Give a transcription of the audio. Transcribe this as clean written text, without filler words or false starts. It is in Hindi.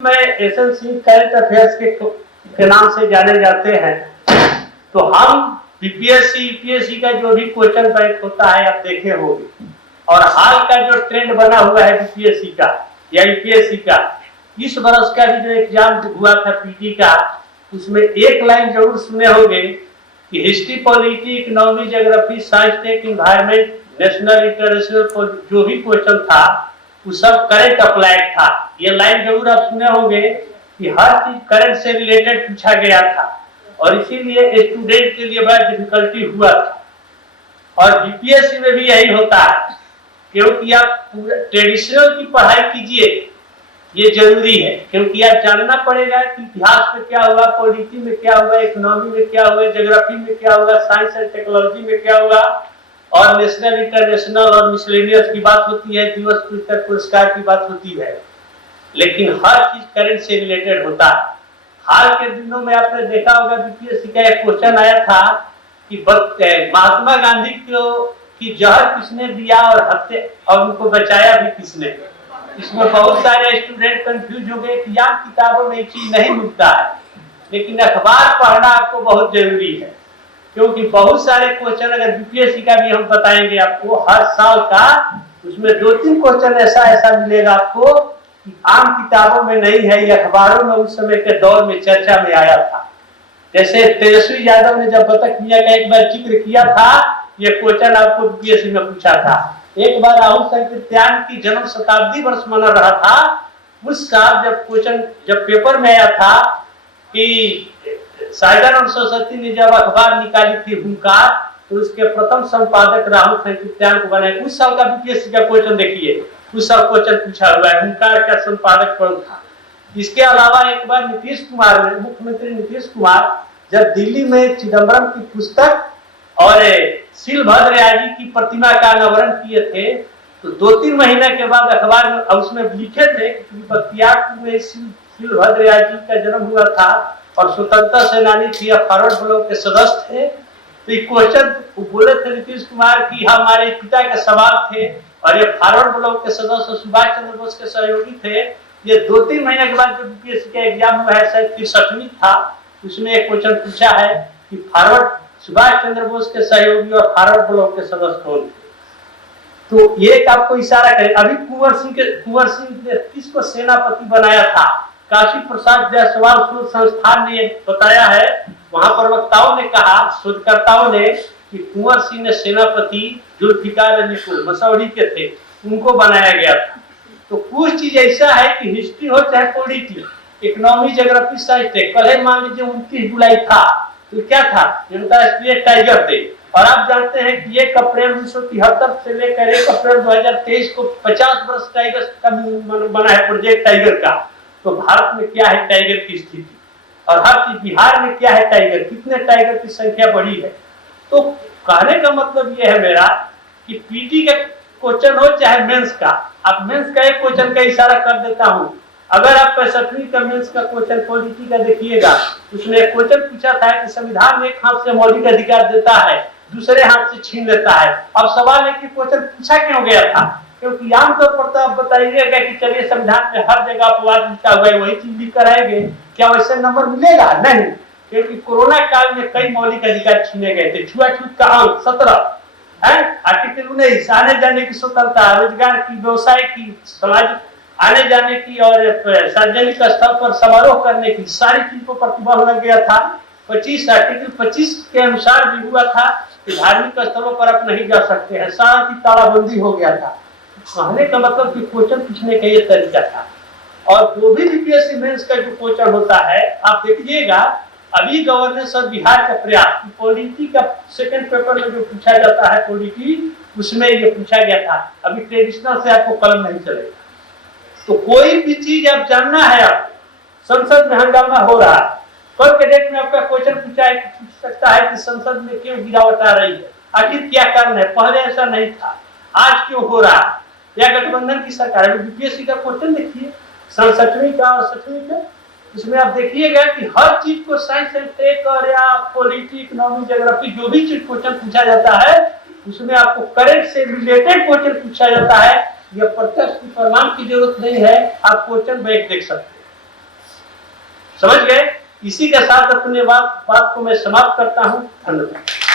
में एसएससी करंट अफेयर्स के नाम से जाने जाते हैं। तो हम बीपीएससी यूपीएससी का जो भी क्वेश्चन बैंक होता है आप देखे होंगे, और हाल का जो ट्रेंड बना हुआ है बीपीएससी का या यूपीएससी का, इस वर्ष का भी जो एग्जाम हुआ था पीटी का, उसमें एक लाइन जरूर सुने होंगे कि history, polity, economy, geography, science, tech, environment, national, international जो भी क्वेश्चन था वो सब करंट अप्लाइड था। ये लाइन जरूर आप सुने होंगे कि हर चीज करंट से रिलेटेड पूछा गया था, और इसीलिए स्टूडेंट के लिए बड़ा डिफिकल्टी हुआ था। और बीपीएससी में भी यही होता है, क्योंकि आप ट्रेडिशनल की पढ़ाई कीजिए, ये जरूरी है, क्योंकि आप जानना पड़ेगा कि इतिहास में क्या हुआ, पॉलिटी में क्या हुआ, इकोनॉमी में क्या हुआ, ज्योग्राफी में क्या हुआ, साइंस एंड टेक्नोलॉजी में क्या हुआ, और नेशनल, इंटरनेशनल और मिसलेनियस की बात होती है, दिवस पुस्तक पुरस्कार की बात होती है, लेकिन हर चीज करंट से रिलेटेड होता है। हाल के दिनों में आपने देखा होगा बीपीएससी का एक क्वेश्चन आया था कि महात्मा गांधी को की जहर किसने दिया और हत्या और उनको बचाया भी किसने। इसमें बहुत सारे स्टूडेंट कंफ्यूज हो गए कि यहाँ किताबों में ये चीज नहीं मिलता है, लेकिन अखबार पढ़ना आपको बहुत जरूरी है, क्योंकि बहुत सारे क्वेश्चन अगर बीपीएससी का भी हम बताएंगे आपको हर साल का, उसमें 2-3 क्वेश्चन ऐसा मिलेगा आपको कि आम किताबों में नहीं है, ये अखबारों में उस समय के दौर में चर्चा में आया था। जैसे तेजस्वी यादव ने जब बतख मियां का एक बार जिक्र किया था, ये क्वेश्चन आपको बीपीएससी में पूछा था। एक बार राहुल संकीर्त्यान की जन्म शताब्दी वर्ष मना रहा था, उस साल जब क्वेश्चन जब पेपर में आया था कि साइदानंद सरस्वती ने जब अखबार निकाली थी हुंकार, तो उसके प्रथम संपादक राहुल संकीर्त्यान को बनाए। उस साल का बीपीएससी का क्वेश्चन देखिए, उस साल क्वेश्चन पूछा हुआ है, हुंकार का संपादक कौन था। इसके अलावा एक बार नीतीश कुमार ने, मुख्यमंत्री नीतीश कुमार जब दिल्ली में चिदम्बरम की पुस्तक और शिलभद्र की प्रतिमा का अनावरण किए थे, तो 2-3 महीने के बाद अखबार में उसमें लिखे थे कि बख्तियारपुर में शिलभद्र का जन्म हुआ था और स्वतंत्रता सेनानी थी, फॉरवर्ड ब्लॉक के सदस्य थे। तो ये क्वेश्चन बोले थे नीतीश कुमार की हमारे पिता के सवाल थे, और ये फॉरवर्ड ब्लॉक के सदस्य सुभाष चंद्र बोस के सहयोगी थे। ये 2-3 महीने के बाद जो बीपीएससी का एग्जाम हुआ है, शायद 63वीं था, उसमें एक क्वेश्चन पूछा है कि फॉरवर्ड सुभाष चंद्र बोस के सहयोगी और फॉरवर्ड ब्लॉक के सदस्य कौन थे। तो ये आपको इशारा करें, अभी कुंवर सिंह ने किसको सेनापति बनाया था, काशी प्रसाद जायसवाल शोध संस्थान ने बताया है। वहां पर वक्ताओं ने कहा, शोधकर्ताओं ने, कि कुंवर सिंह ने सेनापति जुल्फिकार अली मसौरी के थे, उनको बनाया गया था। तो कुछ चीज ऐसा है कि हिस्ट्री हो चाहे पॉलिटी, इकोनॉमी, ज्योग्राफी, साइंस, कल मान लीजिए 29 जुलाई था, तो क्या था, अंतरराष्ट्रीय टाइगर डे। और आप जानते हैं कि 1 अप्रैल 1973 से लेकर 1 अप्रैल 2023 को 50 वर्ष टाइगर का बना है, प्रोजेक्ट टाइगर का। तो भारत में क्या है टाइगर की स्थिति, और हर चीज बिहार में क्या है टाइगर, कितने टाइगर की संख्या बढ़ी है। तो कहने का मतलब यह है मेरा कि पीटी का क्वेश्चन हो चाहे मेंस का, आप मेंस का एक क्वेश्चन का इशारा कर देता हूं। अगर आप 65वीं का मेंस का क्वेश्चन पॉलिटी का देखिएगा, उसमें एक क्वेश्चन पूछा था कि संविधान में एक हाथ से मौलिक अधिकार देता है, दूसरे हाथ से छीन लेता है। अब सवाल है कि क्वेश्चन पूछा क्यों गया था, क्योंकि आमतौर पर तो आप बताइएगा कि चलिए संविधान में हर जगह अपवाद लिखा हुआ है, वही चीज लिख कर आएंगे, क्या वैसे नंबर मिलेगा? नहीं, क्योंकि कोरोना काल में कई मौलिक अधिकार छीने गए थे। छुआछूत का अंक 17 है, आर्टिकल 19 आने जाने की स्वतंत्रता, रोजगार की, व्यवसाय की, समाज आने जाने की, और सार्वजनिक स्थल पर समारोह करने की, सारी चीज को प्रतिबंध लग गया था। 25 आर्टिकल 25 के अनुसार भी हुआ था कि धार्मिक स्थलों पर आप नहीं जा सकते हैं, सारा की तालाबंदी हो गया था। कहने का मतलब कि क्वेश्चन पूछने का ये तरीका था। और जो भी बीपीएससी मेंस का जो क्वेश्चन होता है, आप देखिएगा अभी गवर्नेंस और बिहार का प्रयास, पॉलिटी का सेकंड पेपर में जो पूछा जाता है पॉलिटी, उसमें ये पूछा गया था। अभी ट्रेडिशनल से आपको कलम नहीं चलेगा। तो कोई भी चीज आप जानना है, आप संसद में हंगामा हो रहा है, कल के डेट में आपका क्वेश्चन पूछ सकता है कि संसद में क्यों गिरावट आ रही है, आखिर क्या कारण है, पहले ऐसा नहीं था, आज क्यों हो रहा है, या गठबंधन की सरकार है। बीपीएससी का क्वेश्चन देखिए 67वीं का और 67वीं का, इसमें आप देखिएगा कि हर चीज को साइंस एंड टेक और या पॉलिटी, इकोनॉमी, ज्योग्राफी जो भी चीज क्वेश्चन पूछा जाता है, उसमें आपको करंट से रिलेटेड क्वेश्चन पूछा जाता है। यह प्रत्यक्ष प्रमाण की जरूरत नहीं है, आप क्वेश्चन बैंक देख सकते हैं। समझ गए? इसी के साथ अपने बात को मैं समाप्त करता हूं। धन्यवाद।